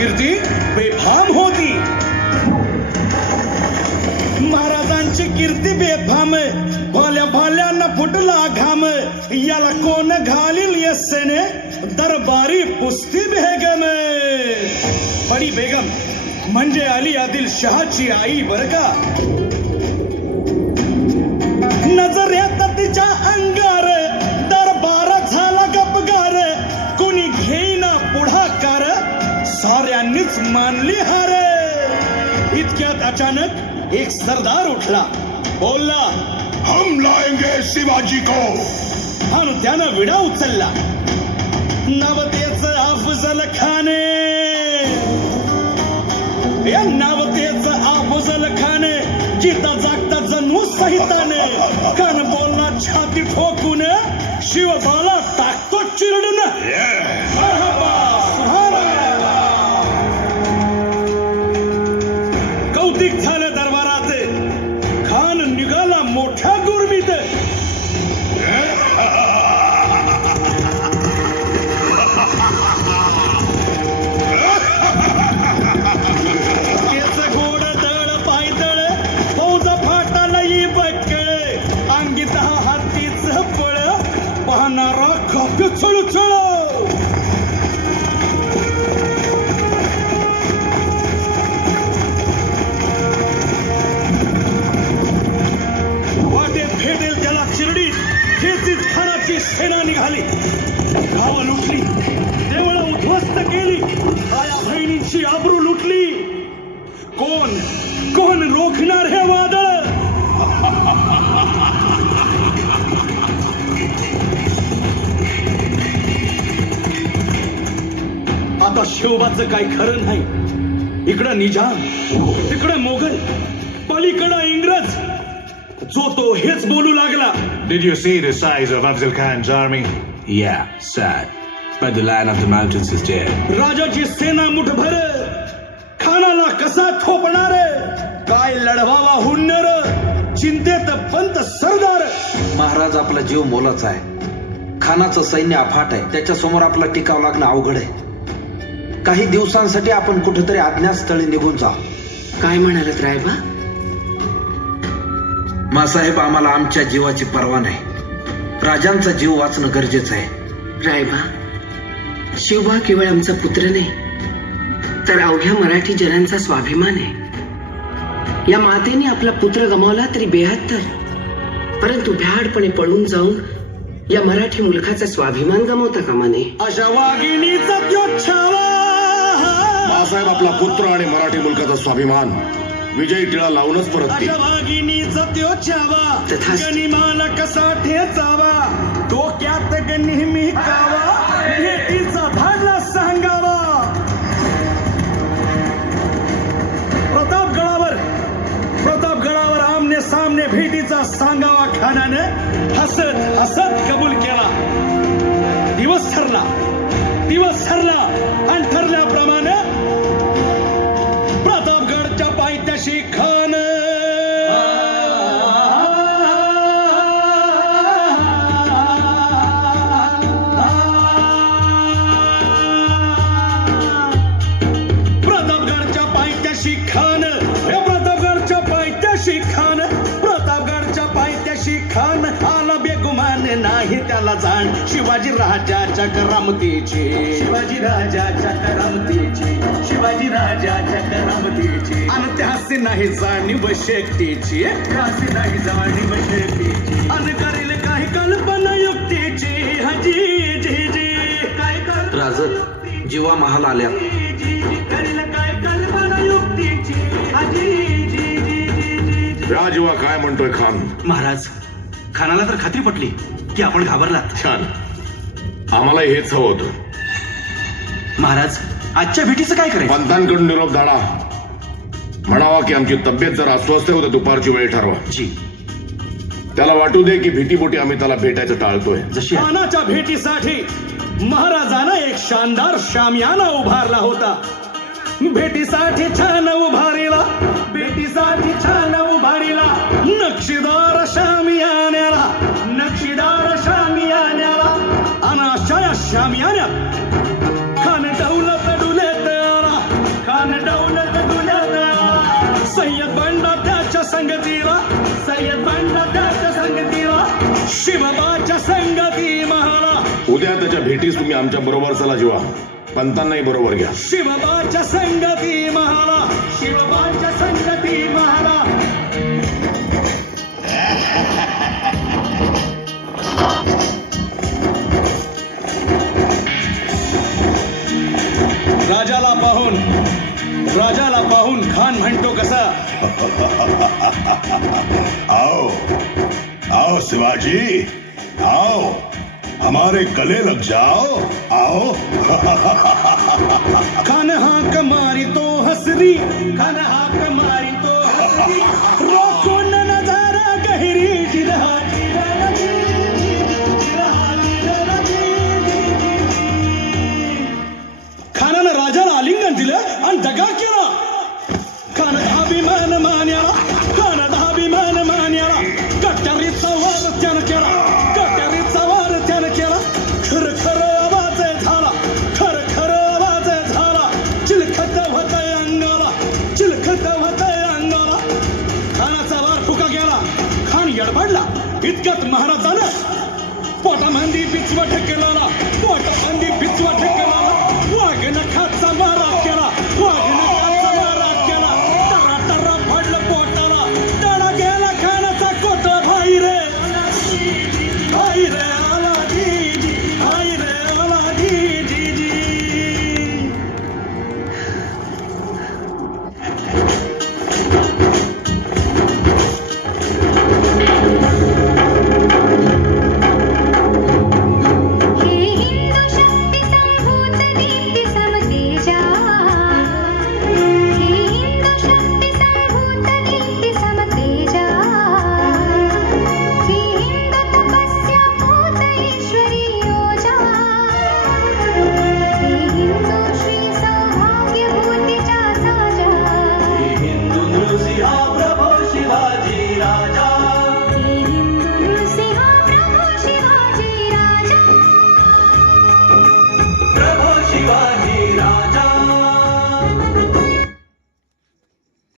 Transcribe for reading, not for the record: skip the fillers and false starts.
कीर्ती बेफाम होती. महाराजांची कीर्ती बेफाम, भाल्या भाल्यांना फुटला घाम. याला कोण घालील यस्सेने, दरबारी पुस्ती बेगम. बडी बेगम म्हणजे अली आदिल शहाची आई बर का. नजरेत तिच्या अंगार दरबार झाला गपगार. कोणी घेईना पुढाकार, साऱ्यांनीच मानली हार. इतक्यात अचानक एक सरदार उठला, बोलला, हम लाएंगे शिवाजी को. आणि त्यानं विडा उचलला. नवतेच अफजल खाने, या नवतेच अफजल खाने, जिता जागता जणू सहिताने. कान बोलला छाती ठोकून, शिवबाला टाकतो चिरडून. कौतिक झालं दरबारात. खान निघाला मोठ्या गुरमीत. गोड दळ पायदळ, फौज फाटाला बक्कळ. अंगीत हातीच पळ, पाहणारा काप्य चळचळ. वाटेत भेटेल त्याला चिरडीत खेचीत खानाची सेना निघाली. गावं लुटली, देवळं उद्ध्वस्त केली, आया बहिणींची आबरू लुटली. कोण कोण रोखणार हे वादळ. आता शिवबाचं काय खरं नाही. इकडं निजाम, तिकडं मोगल, पलीकडं इंग्रज. जो तो हेच बोलू लागला. Did you see the size of Afzal Khan's army? Yeah, sad. But the Lion of the Mountains is dead. राजाची सेना मुठभर, खानाला कसा थोपणार. काय लढवावा हुन्नर, चिंतेत पंत सरदार. महाराज आपला जीव मोलाचा आहे. खानाचं सैन्य अफाट आहे. त्याच्यासमोर आपला टिकाव लागणं अवघड आहे. काही दिवसांसाठी आपण कुठेतरी अज्ञातस्थळी निघून जा. काय म्हणालात रायबा? मासाहेब, आम्हाला आमच्या जीवाची पर्वा नाही. राजांचा जीव वाचणं गरजेचं आहे. रायबा, शिवबा केवळ आमचा पुत्र नाही, तर अवघ्या मराठी जनांचा स्वाभिमान आहे. या मातेने आपला पुत्र गमावला तरी बेहत्तर, परंतु भ्याडपणे पळून जाऊन या मराठी मुलखाचा स्वाभिमान गमावता कामा नये. अशा वाघिणीचा त्यो छावा. बाळासाहेब आपला पुत्र आणि मराठी मुलकाचा स्वाभिमान विजयी टिळा लावूनच परत अशा वाघिणीचा त्यो छावा. तथास्तु. गनिमाला कसा ठेचावा, डोक्यात नेहमी कावा. भेटीचा धाडला सांगावा. प्रतापगडावर आमने सामने भेटीचा सांगावा. खानानं हसत हसत कबूल केला. दिवस ठरला आणि ठरल्याप्रमाणे प्रतापगडच्या पायथ्याशी खान आला बेगुमान नाही त्याला जाण. शिवाजी राजाच्या करामतीची, शिवाजी राजाच्या करामतीची, शिवाजी राजाच्या करामतीची. आणि त्यासी नाही जाणीव शेकटीची, त्यासी नाही जाणीव शेकटीची. आणि करेल काही कल्पना युक्तीची. हजी जी जी काय कर राजत, जीवा महाल आल्या. करेल काय कल्पना युक्तीची. हजी जी जी. राजवा काय म्हणतोय खान? महाराज, खानाला तर खात्री पटली की आपण घाबरलात. छान, आम्हाला हेच हवं होतं. महाराज, आजच्या भेटीचं काय करायचं? पंतांकडून निरोप धाडा. म्हणावा की आमची तब्येत जरा अस्वस्थ होते, दुपारची वेळ ठरवा. जी. त्याला वाटू दे की भीतीपोटी आम्ही त्याला भेटायचं टाळतोय. जशी आहे. खानाच्या भेटीसाठी महाराजानं एक शानदार शामियाना उभारला होता. भेटीसाठी छान उभारीला, भेटीसाठी छान उभारीला. नक्षीदार शामियान्याला, नक्षीदार शामियान्याला. आणि अशा या शामियान्यात खान डौलत डुलेत आला. संगतीला सय्यद बांधला त्याच्या संगतीला शिवबाच्या संगती महाला उद्या त्याच्या भेटीस तुम्ही आमच्या बरोबर चला जीवा पंतांनाही बरोबर घ्या शिवबाच्या संगती महाला शिवबाच्या संगती महाला राजाला पाहून खान म्हणतो कसा आओ आओ शिवाजी आओ हमारे गले लग जाओ आओ खान हाक मारी तो हसरी खान हाक मारी तो हसरी रोको न नजारा गहरी जिरहा खानानं राजाला आलिंगन दिलं आणि दगा केला खानाचा अभिमान मान्याला खानाचा अभिमान मान्याला कट्यारीचा वार त्यानं केला कट्यारीचा वार त्यानं केला खर खर आवाज झाला खर खर आवाज झाला चिलखत होतय अंगाला चिलखत होतय अंगाला खानाचा वार फुका गेला खान यडबडला इतक्यात महाराजानं पोटामांदी पिचवा ठेकेला पोटामांदी पिचवा ठेकेला